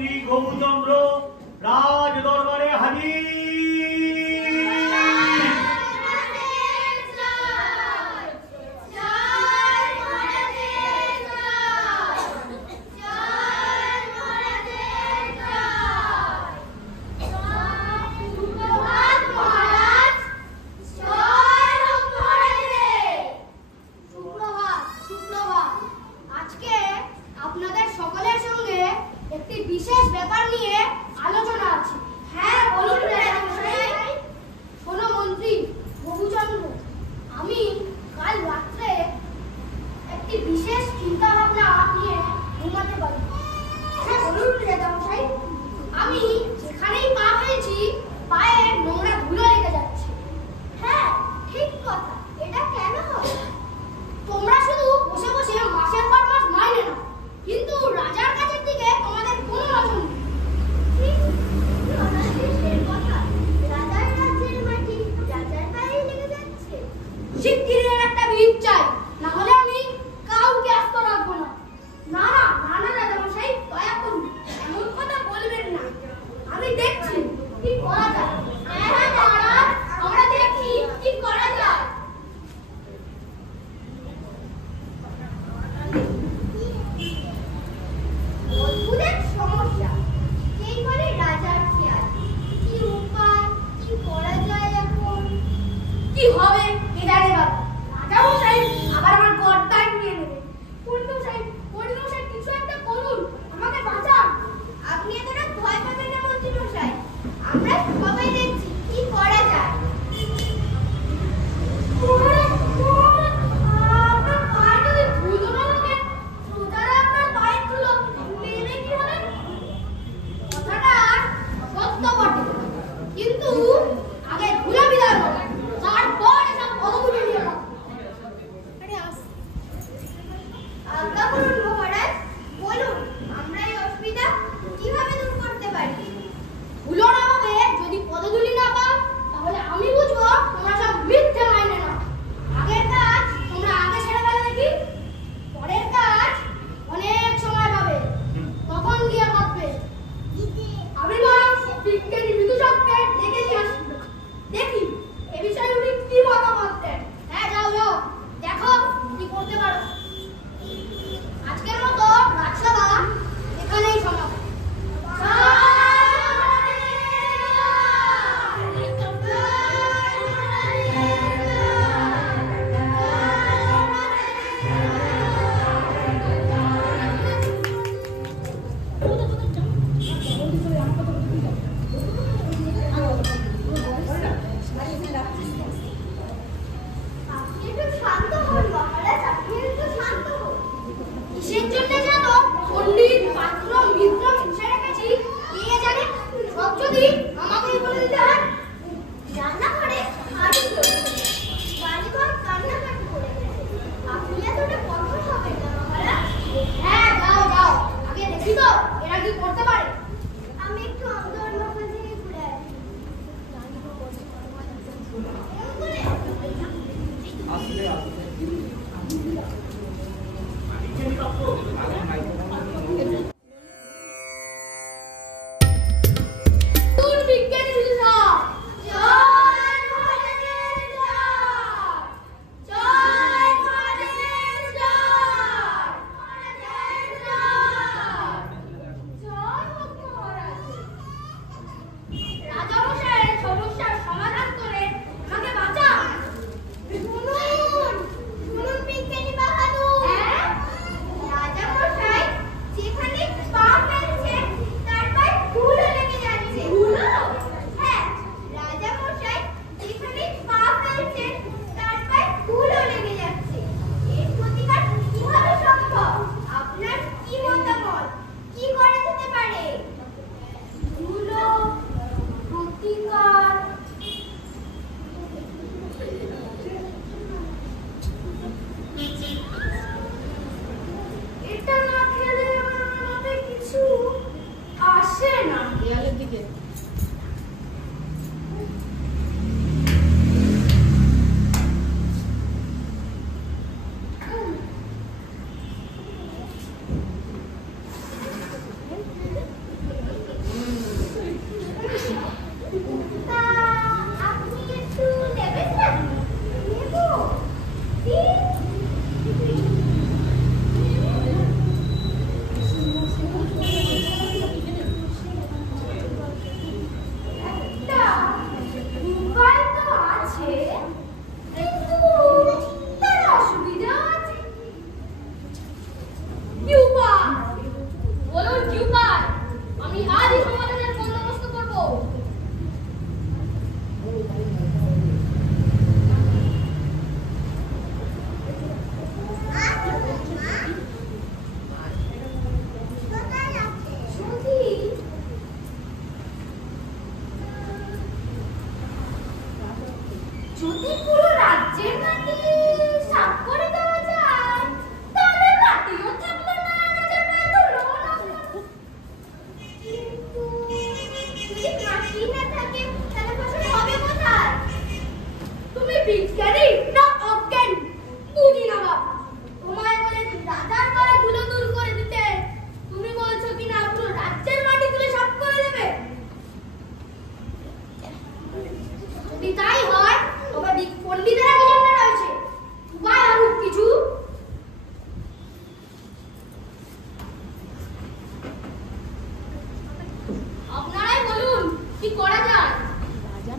মন্ত্রী গৌতমচন্দ্র রাজ দরবারে হাজির।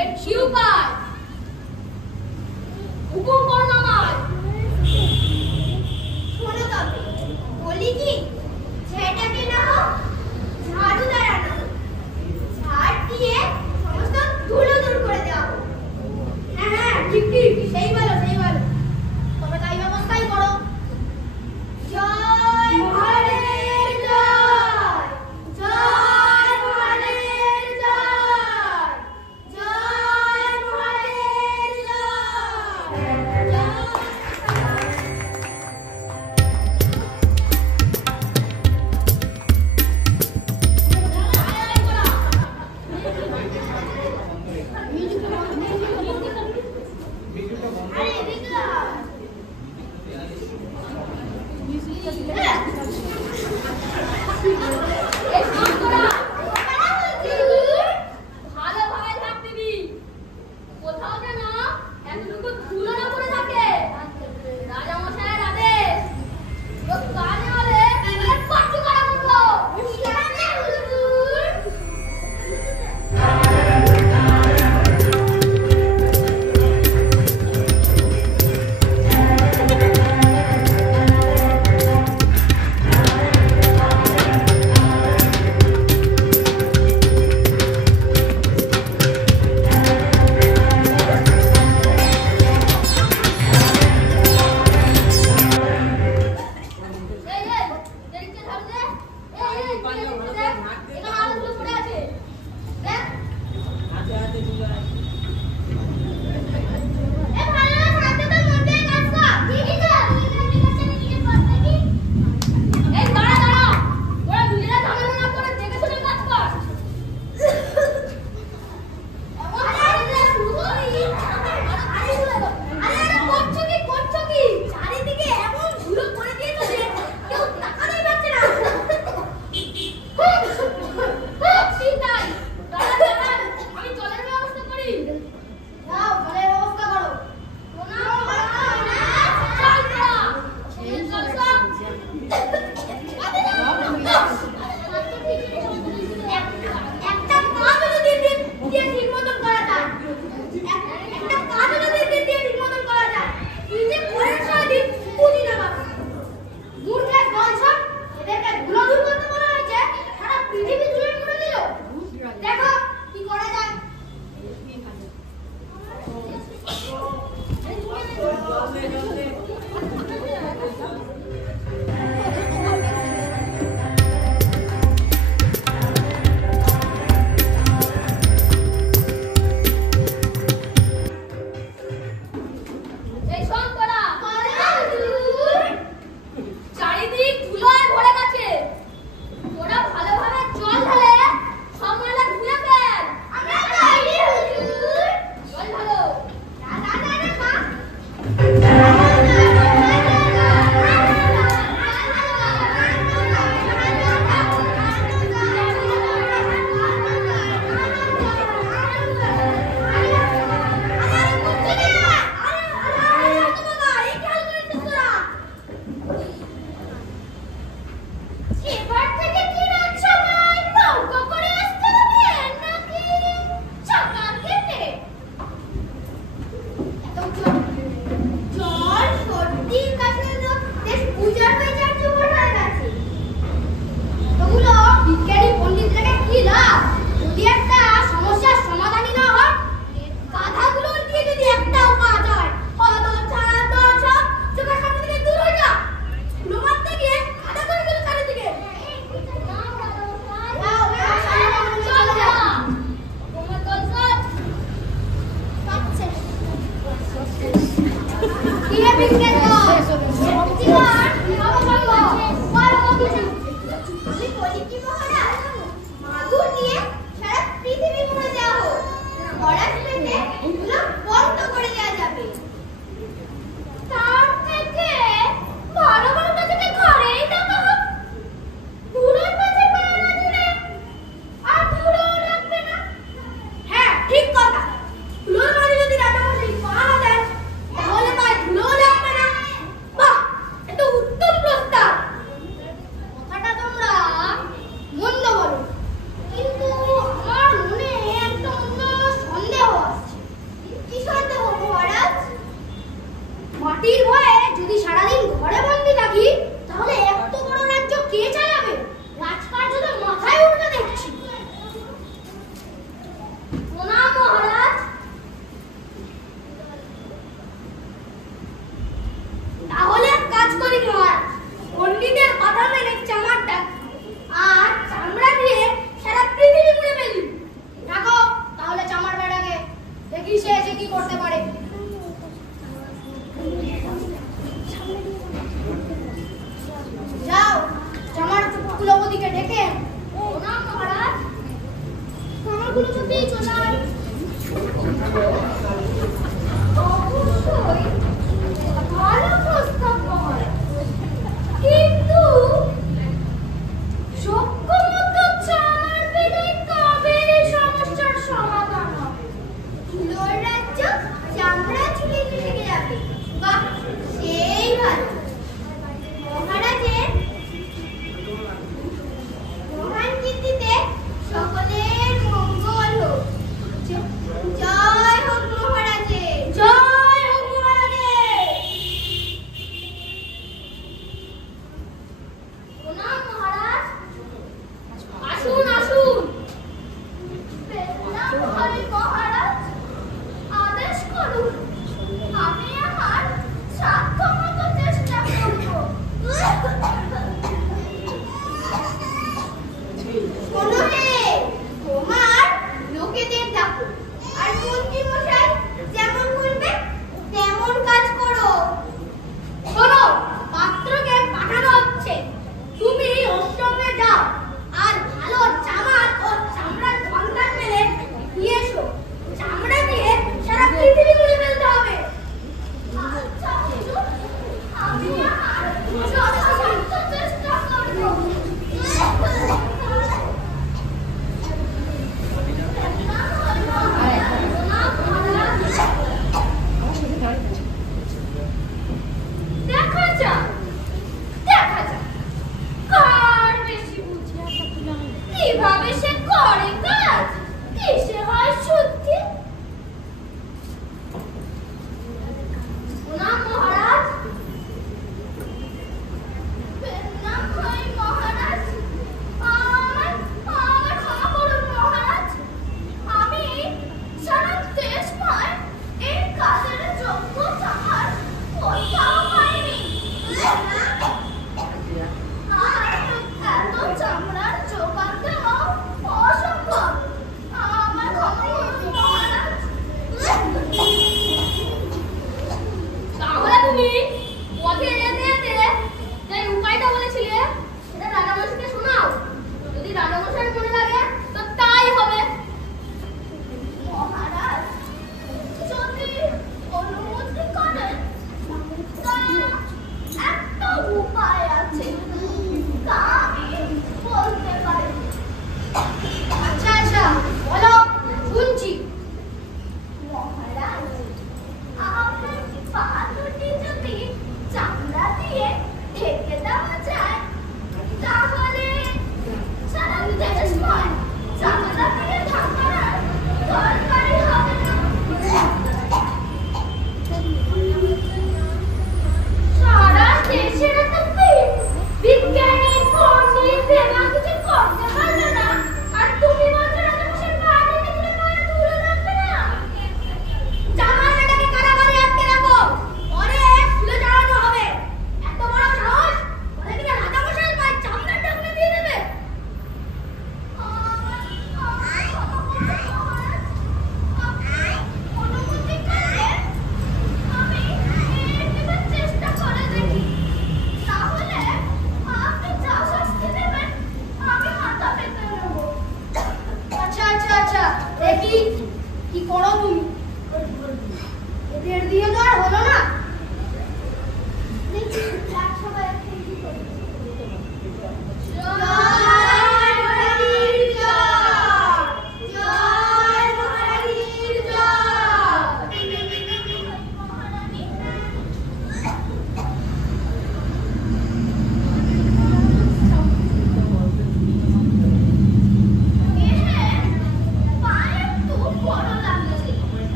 এর কি উপায়? হুকুম করুন আমায়। শোনো তবে, বলি কি, ছেলেটাকে না হোক ঝাড়ু দ্বারা না হোক, ঝাড় দিয়ে সমস্ত ধুলো দূর করে দেওয়া হোক। হ্যাঁ হ্যাঁ, ঠিক ঠিক, সেই ভালো সেই ভালো। তবে তাই ব্যবস্থাই করো। জয় মহাদেবের জয়, জয় মহাদেবের জয়, জয় মহাদেবের জয়, জয়। আরে বিক্রম, এই শঙ্করা, ভালোভাবে থাকতে দি। কোথাও যেন এতটুকু ধুলো না পড়ে থাকে। রাজামশাইয়ের আদেশ, লোক কানে হলে এবার পাট্টু করা করবো। এই এই, দেরিতে ঝাড়ু দে। এই দেরিতে দে। এখানে আলো ধুলো পড়ে আছে। দেখ। এ ভালো না থাকতে তো মধ্যে কাজ কর। ঠিকই তো, ঠিক আছে নিজে করতে কি? এই দাঁড়া দাঁড়া, ওরা নিজেরা ঝামেলা না করে দেখে শুনে কাজ কর। আরে করছো কি? চারিদিকে এমন ধুলো পড়ে দিয়েছো যে কেউ তাকাতেই পারছে না। চিন্তাই, দাঁড়ান দাঁড়ান, আমি জলের ব্যবস্থা করি। যাও, জলের ব্যবস্থা করো। চল তোরা, এই চল সব। একটা কাজ যদি দিয়ে ঠিক মতন করা যায়, একটা কাজ যদি দিয়ে ঠিক মতন করা যায়, তুই যে ঘরের সারাদিন বুঝি না বাবা। মূর্খের দল সব, এদেরকে ধুলো দূর করতে বলা হয়েছে, সারা পৃথিবী ধুলো করে দিল। দেখো কি করা যায়। এই শঙ্করা, দূর চারিদিক ধুলোয় ভরে গেছে। ওরা ভালোভাবে জল ঢালে সব ময়লা ধুয়ে ফেল। আমরা তৈরি হুজুর। জল ঢালো।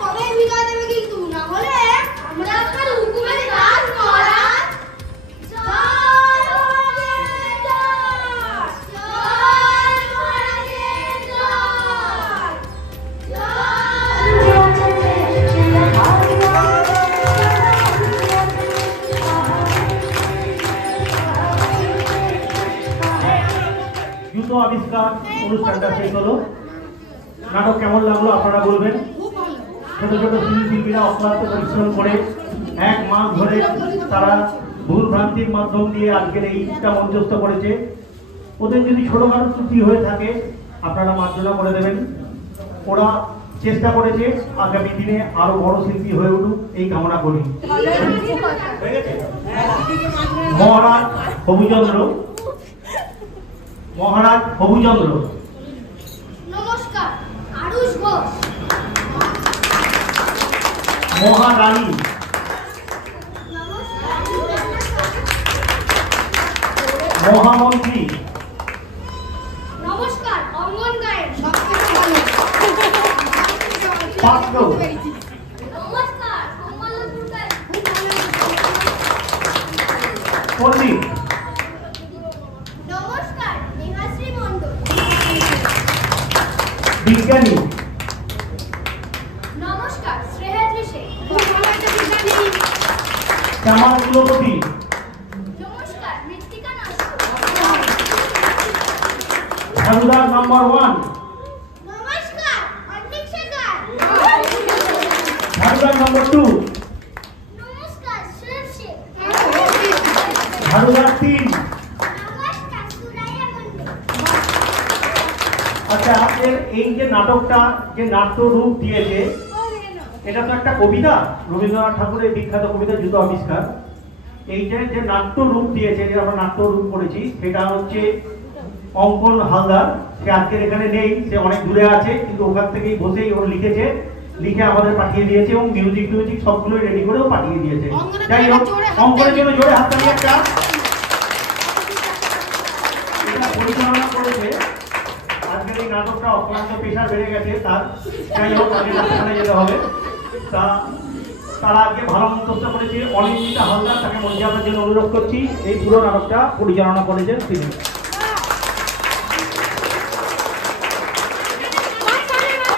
তবেই বিদায় দেবে কিন্তু, না হলে আমরা আপনার হুকুমের কাজ মহারাজ। জয় মহারাজের জয়, জয় মহারাজের জয়, জুতো আবিষ্কার অনুষ্ঠানটা শেষ হলো। নাটক কেমন লাগলো আপনারা বলবেন। ছোট ছোট শিল্পীরা অক্লান্ত পরিশ্রম করে 1 মাস ধরে তারা ভুল ভ্রান্তির মাধ্যম দিয়ে আজকের এইটা মঞ্চস্থ করেছে। ওদের যদি ছোটখাটো ত্রুটি হয়ে থাকে আপনারা মার্জনা করে দেবেন। ওরা চেষ্টা করেছে আগামী দিনে আরো বড় শিল্পী হয়ে উঠুক এই কামনা করি। হয়ে গেছে? মহারাজ হবুচন্দ্র, মহারাজ হবুচন্দ্র। নমস্কার, আরুষ ঘোষ। মহারানী, মহামন্ত্রী, নমস্কার, অঙ্গন গায়েন। পাত্র, নমস্কার সম্মানপুর পণ্ডিত, নমস্কার, নেহাশ্রী মণ্ডল। বিজ্ঞানী, নমস্কার, শ্রেয়াদ্রি শেখ। শ্যামা কুলপতি, নমস্কার, মৃত্তিকা নস্কর। ঝাড়ুদার নাম্বার 1, নমস্কার, অনিক শেখর। ঝাড়ুদার নাম্বার 2, নমস্কার, সুরেশ শেখ। ঝাড়ুদার 3। নমস্কার, সুরাইয়া মণ্ডল। আচ্ছা, আপনার এই যে নাটকটা যে নাট্য রূপ দিয়েছে এটা তো একটা কবিতা, রবীন্দ্রনাথ ঠাকুরের বিখ্যাত কবিতা জুতো আবিষ্কার। এইটা যে নাট্য রূপ দিয়েছে, যে আমরা নাট্য রূপ করেছি, সেটা হচ্ছে অঙ্কন হালদার। সে আজকের এখানে নেই, সে অনেক দূরে আছে, কিন্তু ওখান থেকেই বসেই ও লিখেছে, লিখে আমাদের পাঠিয়ে দিয়েছে এবং মিউজিক সবগুলো রেডি করেও পাঠিয়ে দিয়েছে। যাই হোক, অঙ্কনের জন্য জোরে হাততালি একটা। এটা পরিচালনা করেছে, আজকের এই নাটকটা অক্লান্ত পেশা বেড়ে গেছে তার। যাই হোক, আগে ডাক্তারখানায় যেতে হবে। তারা আজকে ভালো মন্তব্য করেছে। অনিন্দিতা হালদার, তাকে মঞ্চে আসার জন্য অনুরোধ করছি। এই পুরো নাটকটা পরিচালনা করেছেন তিনি।